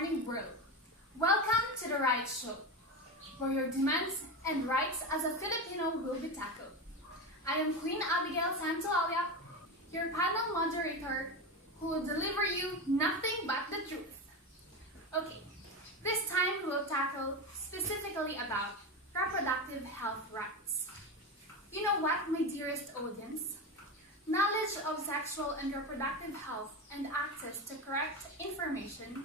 morning world. Welcome to the Rights Show, where your demands and rights as a Filipino will be tackled. I am Queen Abigail Santoalia, your panel moderator, who will deliver you nothing but the truth. Okay, this time we will tackle specifically about reproductive health rights. You know what, my dearest audience? Knowledge of sexual and reproductive health and access to correct information,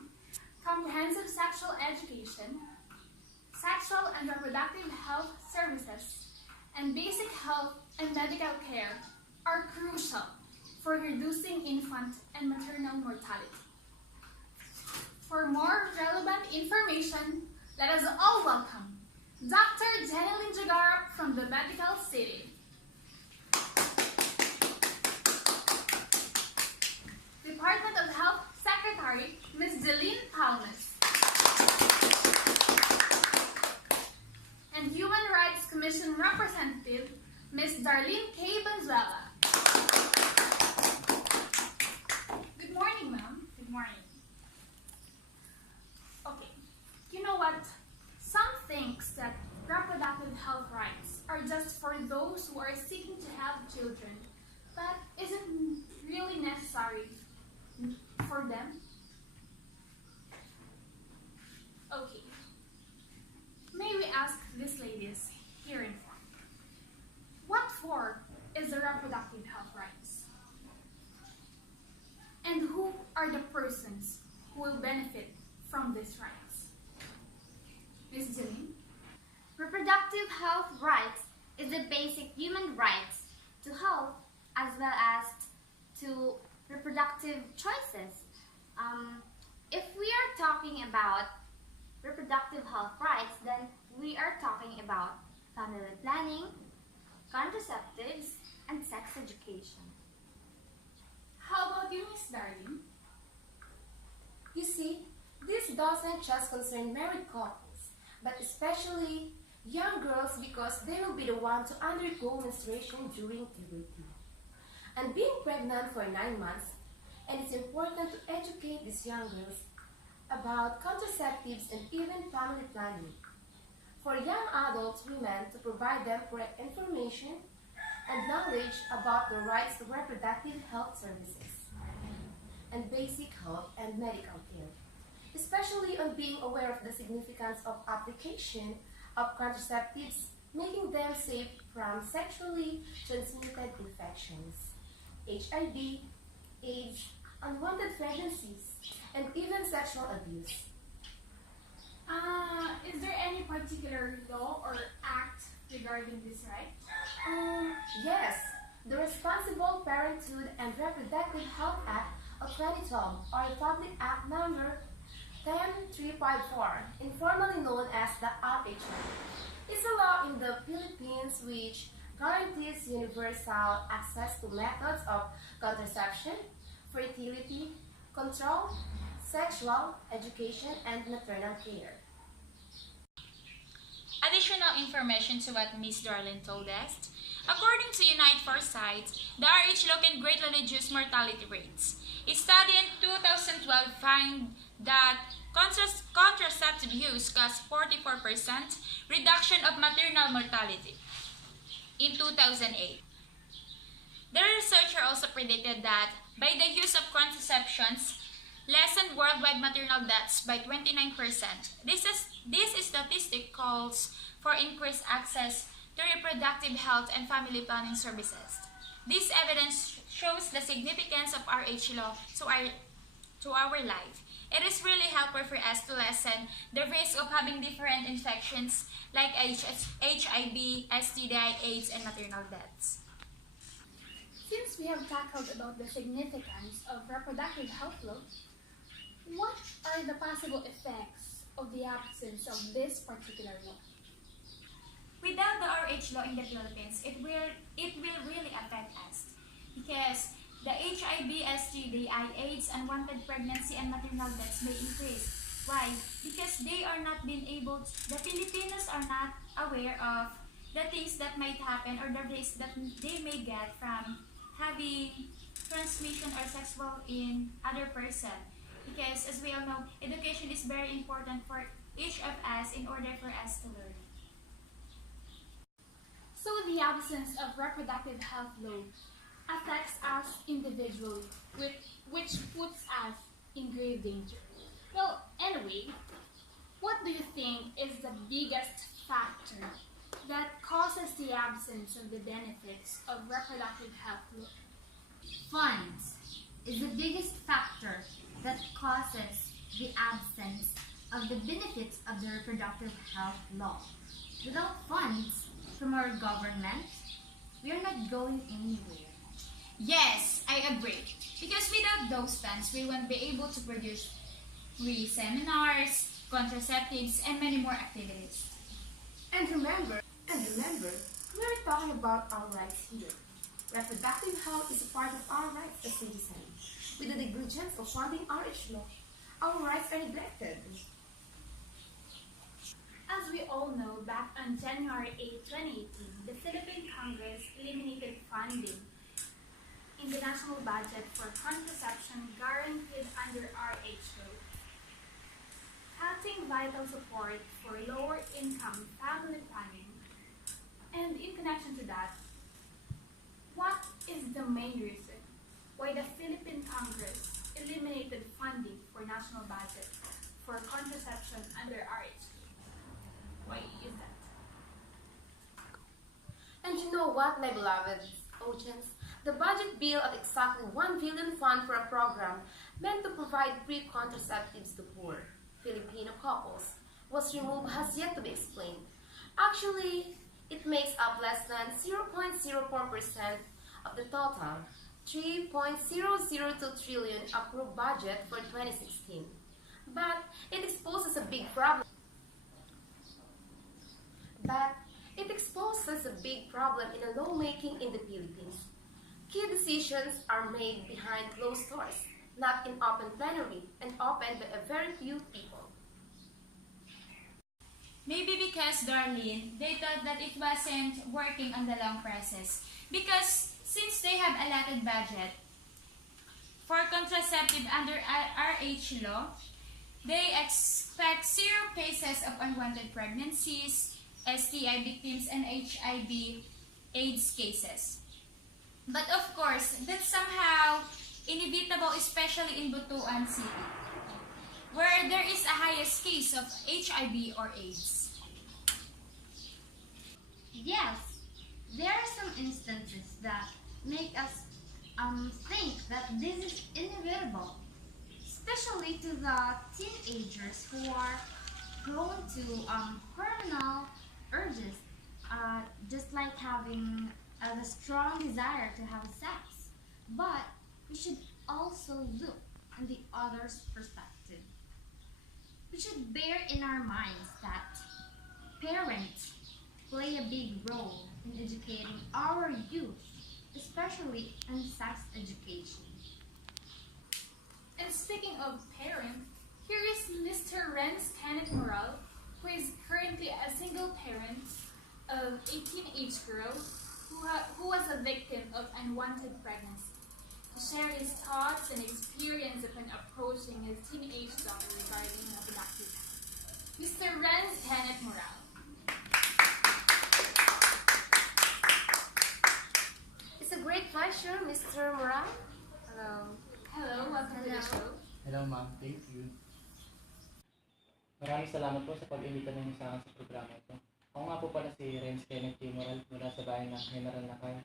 comprehensive sexual education, sexual and reproductive health services, and basic health and medical care are crucial for reducing infant and maternal mortality. For more relevant information, let us all welcome Dr. Jenilyn Jagarap from the Medical City. Department of Health Secretary, Ms. Deline Palmas. And Human Rights Commission Representative, Ms. Darlene K. Benzuela. Good morning, ma'am. Good morning. Okay, you know what? Some thinks that reproductive health rights are just for those who are seeking to have children, but is it really necessary for them? Okay. May we ask these ladies here in front, what for is the reproductive health rights? And who are the persons who will benefit from these rights? Ms. Jeline? Reproductive health rights is the basic human rights to health as well as to reproductive choices. If we are talking about reproductive health rights, then we are talking about family planning, contraceptives, and sex education. How about you, Ms. Darlene? You see, this doesn't just concern married couples, but especially young girls because they will be the ones to undergo menstruation during puberty and being pregnant for 9 months. And it's important to educate these young girls about contraceptives and even family planning. For young adult women to provide them correct information and knowledge about the rights to reproductive health services and basic health and medical care, especially on being aware of the significance of application of contraceptives, making them safe from sexually transmitted infections, HIV, AIDS, unwanted pregnancies, and even sexual abuse. Is there any particular law or act regarding this right? Yes, the Responsible Parenthood and Reproductive Health Act of 2012, or Republic Act number 10354, informally known as the RHA, is a law in the Philippines which guarantees universal access to methods of contraception, fertility, control, sexual education, and maternal care. Additional information to what Ms. Darlene told us. According to Unite for Sight, the RHLO can greatly reduce mortality rates. A study in 2012 found that contraceptive use caused 44% reduction of maternal mortality in 2008. The researcher also predicted that by the use of contraceptions, lessened worldwide maternal deaths by 29%. This statistic calls for increased access to reproductive health and family planning services. This evidence shows the significance of RHLO to our life. It is really helpful for us to lessen the risk of having different infections like HIV, STI, AIDS, and maternal deaths. Since we have tackled about the significance of reproductive health law, what are the possible effects of the absence of this particular law? Without the RH law in the Philippines, it will really affect us because the HIV, STI, AIDS, unwanted pregnancy, and maternal deaths may increase. Why? Because the Filipinos are not aware of the things that might happen or the risks that they may get from having transmission or sexual in other person. Because as we all know, education is very important for each of us in order for us to learn. So the absence of reproductive health law affects us individually, which puts us in grave danger. Well, anyway, what do you think is the biggest factor that causes the absence of the benefits of reproductive health law? Funds is the biggest factor that causes the absence of the benefits of the reproductive health law. Without funds from our government, we are not going anywhere. Yes, I agree. Because without those funds, we won't be able to produce free seminars, contraceptives, and many more activities. And remember, we're talking about our rights here. Reproductive health is a part of our rights as citizens. With the negligence of funding RH law, our rights are neglected. As we all know, back on January 8, 2018, the Philippine Congress eliminated funding in the national budget for contraception guaranteed under RH law, cutting vital support for lower-income family planning. And in connection to that, what is the main reason why the Philippine Congress eliminated funding for national budget for contraception under RH? Why is that? And you know what, my beloved audience? The budget bill of exactly 1 billion fund for a program meant to provide free contraceptives to poor Filipino couples was removed has yet to be explained. Actually, it makes up less than 0.04% of the total 3.002 trillion approved budget for 2016. But it exposes a big problem. In the lawmaking in the Philippines. Key decisions are made behind closed doors, not in open plenary and opened by a very few people. Maybe because, Darlene, they thought that it wasn't working on the long process. Because since they have allotted budget for contraceptive under RH law, they expect 0 cases of unwanted pregnancies, STI victims, and HIV/AIDS cases. But of course, that's somehow inevitable, especially in Butuan City, where there is a highest case of HIV or AIDS. Yes, there are some instances that make us think that this is inevitable, especially to the teenagers who are prone to hormonal urges, just like having the strong desire to have sex. But we should also look on the other's perspective. We should bear in our minds that parents play a big role in educating our youth, especially in sex education. And speaking of parents, here is Mr. Renz Kenneth Moral, who is currently a single parent of a teenage girl who was a victim of unwanted pregnancy, to share his thoughts and experience upon approaching his teenage daughter regarding reproductive health. Mr. Renz Kenneth Moral. It's a great pleasure, Mr. Moral. Hello. Hello, welcome to the show. Hello ma'am, thank you. Maraming salamat po sa pag-imbita ninyo sa akin sa programa ito. Ako nga po pala si Renz Kenneth T. Moral mula sa bayan ng General Nakay,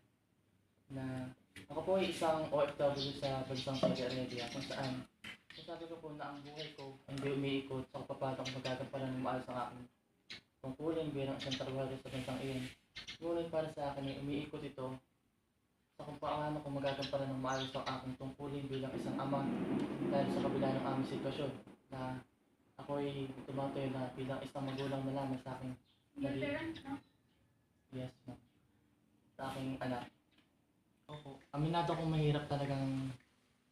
na ako po ay isang OFW sa bansang Saudi Arabia, kung saan sasabi ko po na ang buhay ko hindi umiikot sa kapapatang magagampanan ng maayos ang aking tungkulin bilang isang trabahador sa bansang iyon. Ngunit para sa akin ay umiikot ito sa kung paano ko magagampanan ng maayos ang aking tungkulin bilang isang ama, dahil sa kabila ng aming sitwasyon na ako ay tumatayo na bilang isang magulang na lamang sa aking Your parent, no? yes, ma'am. Sa aking anak. Opo. Aminado kong mahirap talagang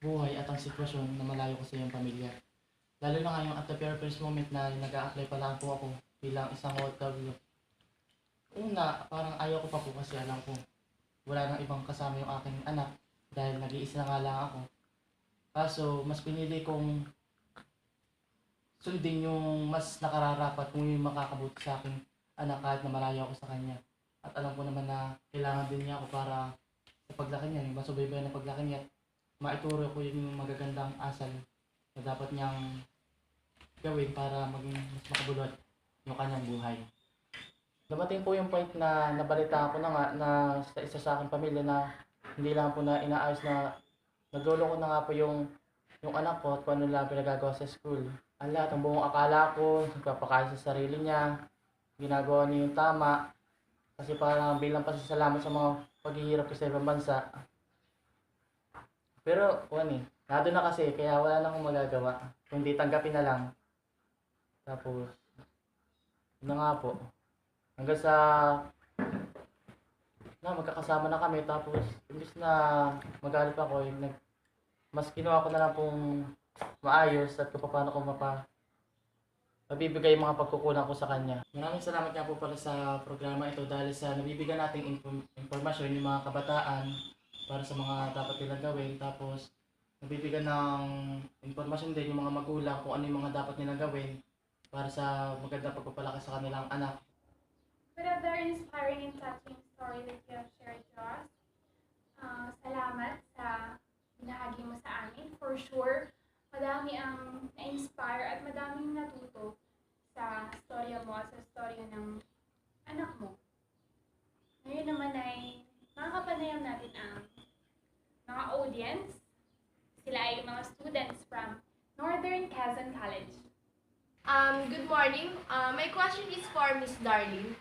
buhay at ang sitwasyon na malayo ko sa iyong pamilya. Lalo na ngayong at the very first moment na nag-a-apply pa lang po ako bilang isang OFW. Una, parang ayaw ko pa po kasi alam ko wala nang ibang kasama yung aking anak dahil nag-iisa nga lang ako. Kaso, mas pinili kong sundin yung mas nakararapat kung yung makakabuti sa aking anak kahit na malayo ako sa kanya. At alam ko naman na kailangan din niya ako para sa paglaki niya, yung masubaybay na paglaki niya, maituro ko yung magagandang asal na dapat niyang gawin para maging mas makabulot yung kanyang buhay. Dumating po yung point na nabalita ko na nga na sa isa sa aking pamilya na hindi lang po na inaayos na nagluloko na nga po yung anak ko at kung ano lang pinagagawa sa school. Ang lahat, ang buong akala ko, nagpapakain sa sarili niya, ginagawa niya yung tama, kasi parang bilang pasasalamat sa mga paghihirap ko sa ibang bansa. Pero, nado na kasi, kaya wala na akong magagawa. Kundi tanggapin na lang. Tapos, yun na nga po. Hanggang sa, magkakasama na kami, tapos, imbis na magalit ako, mas kinuha ko na lang pong maayos at kung paano ko mabibigay yung mga pagkukulang ko sa kanya. Maraming salamat nga po pala sa programa ito dahil sa nabibigyan nating informasyon yung mga kabataan para sa mga dapat nilang gawin. Tapos nabibigyan ng informasyon din yung mga magulang kung ano yung mga dapat nilang gawin para sa magandang pagpapalaki sa kanilang anak. For a very inspiring and touching story that you have shared to us. Salamat sa binahagi mo sa amin. For sure, madami ang na-inspire at madaming natuto sa storya mo at sa storya ng anak mo. Ngayon naman ay makakapanayam natin ang mga audience. Sila ay mga students from Northern Quezon College. Good morning. My question is for Miss Darlene.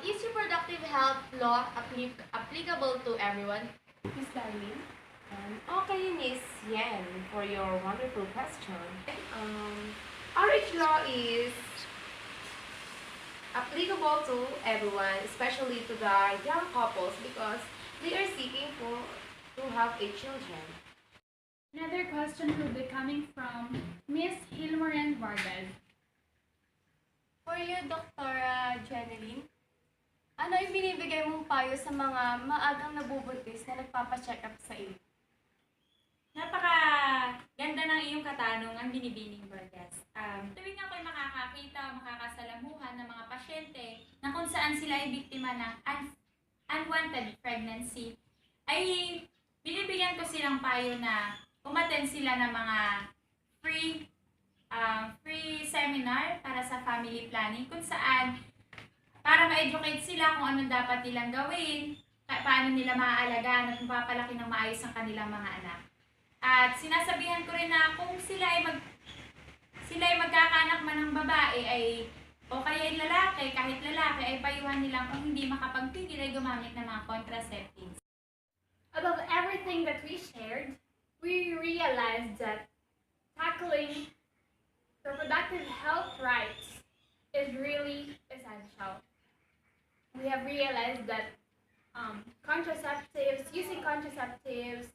Is reproductive health law applicable to everyone? Miss Darlene? Okay, Miss Yen, for your wonderful question. RH law is applicable to everyone, especially to the young couples because they are seeking to have a children. Another question will be coming from Miss Hilmarin Vargas. For you, Dr. Jeneline, ano yung binibigay mong payo sa mga maagang nabubuntis na nagpapacheck up sa iyo? Napaka-ganda ng iyong katanungan, Binibining Vargas. Tuwing ako'y makakakita o makakasalamuhan ng mga pasyente na kung saan sila ay biktima ng unwanted pregnancy, ay binibigyan ko silang payo na umattend sila ng mga free seminar para sa family planning kung saan para ma-educate sila kung anong dapat nilang gawin, paano nila maaalagaan at mapapalaki ng maayos ang kanilang mga anak. At sinasabihan ko rin na kung sila ay magkakaanak man ng babae ay o kaya ay lalaki, kahit lalaki ay payuhan nilang kung hindi makapagpigil ay gumamit ng mga contraceptives. Above everything that we shared, we realized that tackling reproductive health rights is really essential. We have realized that using contraceptives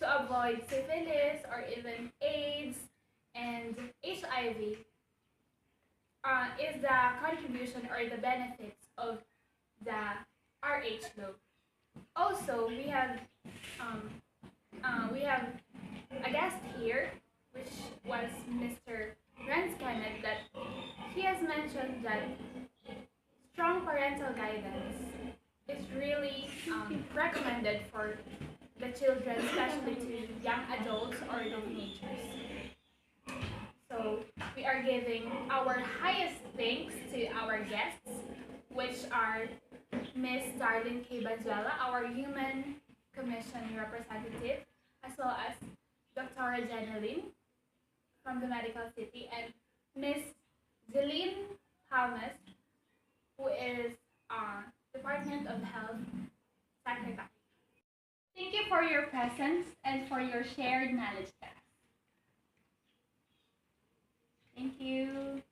to avoid syphilis or even AIDS and HIV is the contribution or the benefits of the RH law. Also, we have a guest here, which was Mr. Renz Kenneth, that he has mentioned that strong parental guidance is really recommended for the children, especially to young adults or the teenagers. So we are giving our highest thanks to our guests, which are Miss Darlene K. Banzuela, our Human Commission representative, as well as Dr. Jeneline from the Medical City, and Miss Zeline Palmas, who is Department of Health Secretary. Thank you for your presence and for your shared knowledge, class. Thank you.